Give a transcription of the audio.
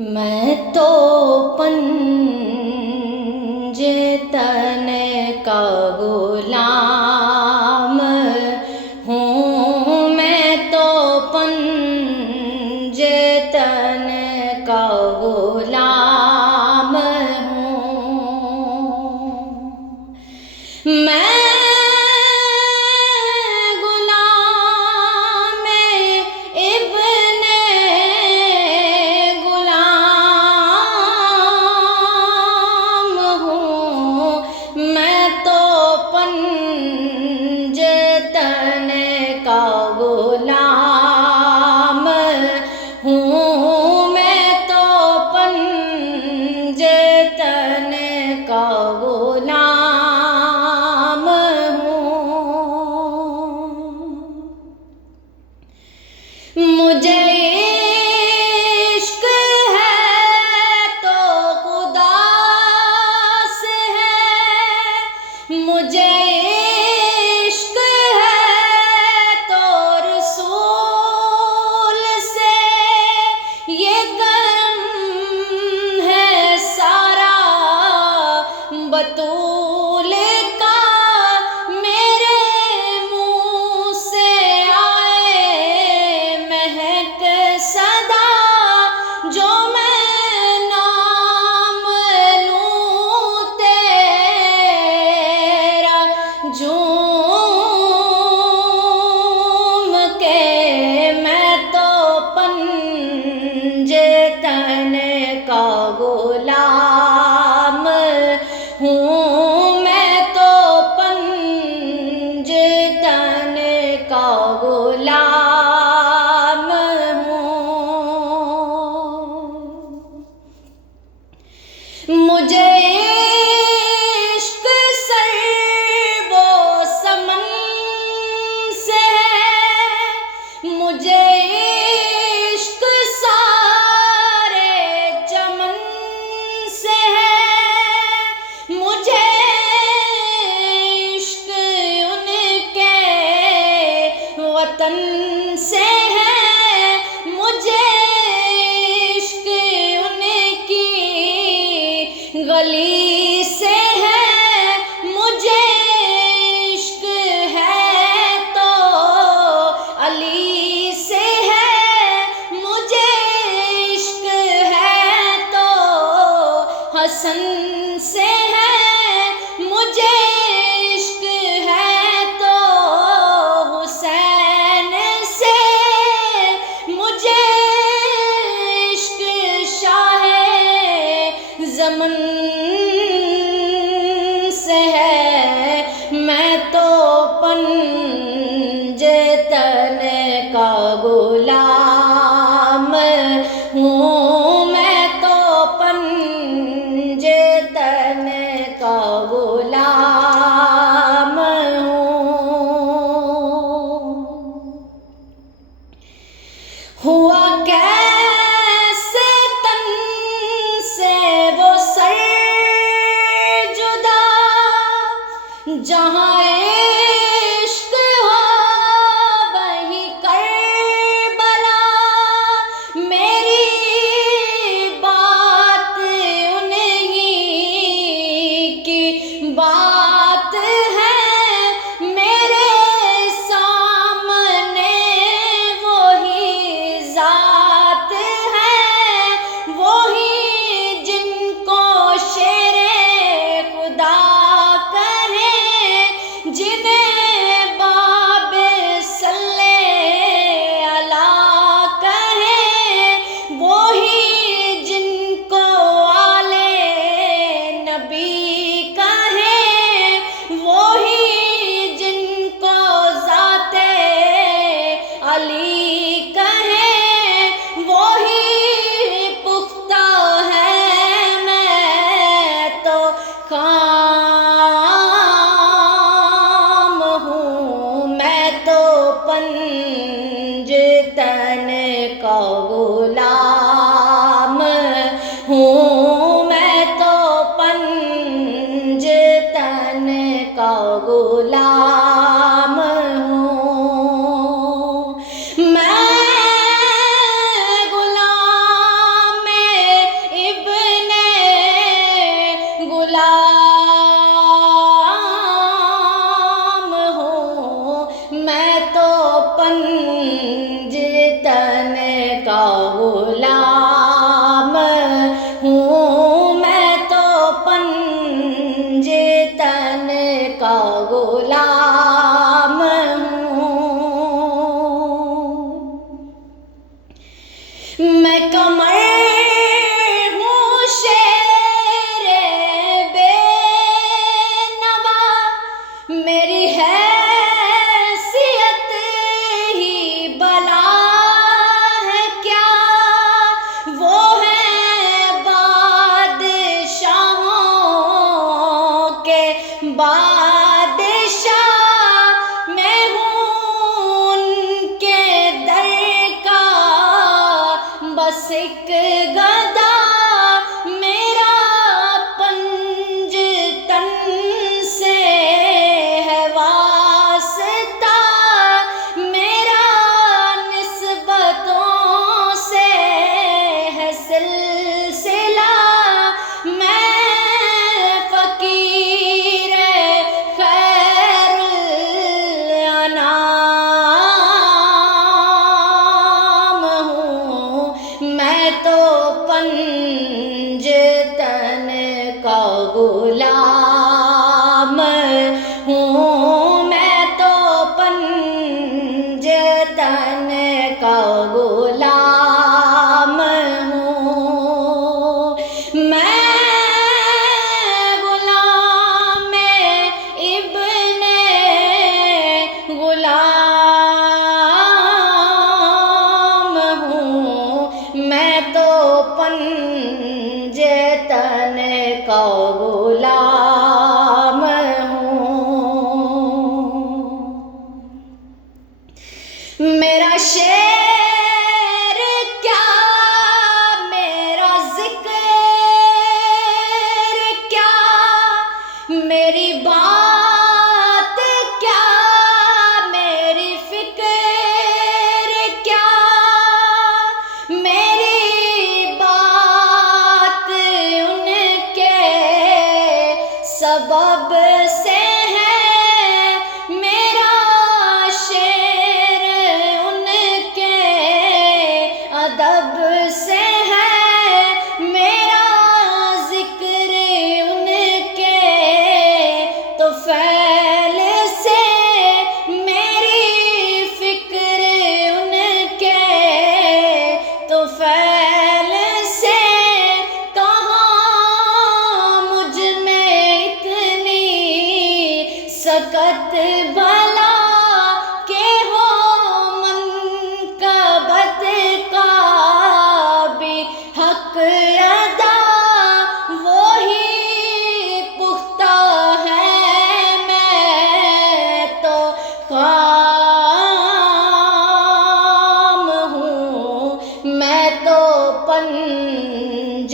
میں تو پنجے تن کا غلام ہوں، میں تو پنجے تن کا غلام ہوں، میں غلام ہوں، میں تو پنجے تن کا غلام ہوں، مجھے عشق ہے تو خدا سے ہے، مجھے بطول کا میرے منہ سے آئے مہک صدا، جو میں نام لوں تیرا جھوم کے، میں تو پنجے تن کا غلام ہوں، میں تو پنجے تن کا غلام ہوں، مجھے عشق سر و سمن سے ہے، مجھے عشق سارے چمن سے ہے، مجھے عشق ان کے وطن سے ہے، مجھے عشق ان کی گلی سے ہے، مجھے عشق ہے تو علی سے ہے، مجھے عشق ہے تو حسن سے ہے، مجھے عشق ہے تو حسین سے، مجھے عشق شاہ زمن سے ہے، میں تو پنجے تن کا غلام ہوں، میں تو پنجے تن کا غلام ہوں، ہوا کیسے تن سے وہ سر جدا، جہاں عشق ہو وہیں کربلا، میری بات انہیں کی بات ہے، میرے سامنے وہی ذات ہے، وہی جن کو شیر خدا کہیں، پنجتن کا غلام ہوں، میں تو پنجتن کا غلام ہوں، میں غلام ابن غلام ہوں، میں تو پنجتن کا غلام ہوں۔ میرا شعر کیا، میرا ذکر کیا، میری بات کیا، میری فکر کیا، میری بات ان کے سبب سے ہے، میرا شعر ان کے ادب سے ہے، میرا ذکر ان کے تو فعل سے، میری فکر ان کے تو فعل سے، کہاں مجھ میں اتنی سکت بھلا کہ ہو منقبت کا بھی حق ادا، وہی پختہ ہے، میں تو خام ہوں، میں تو پنجتن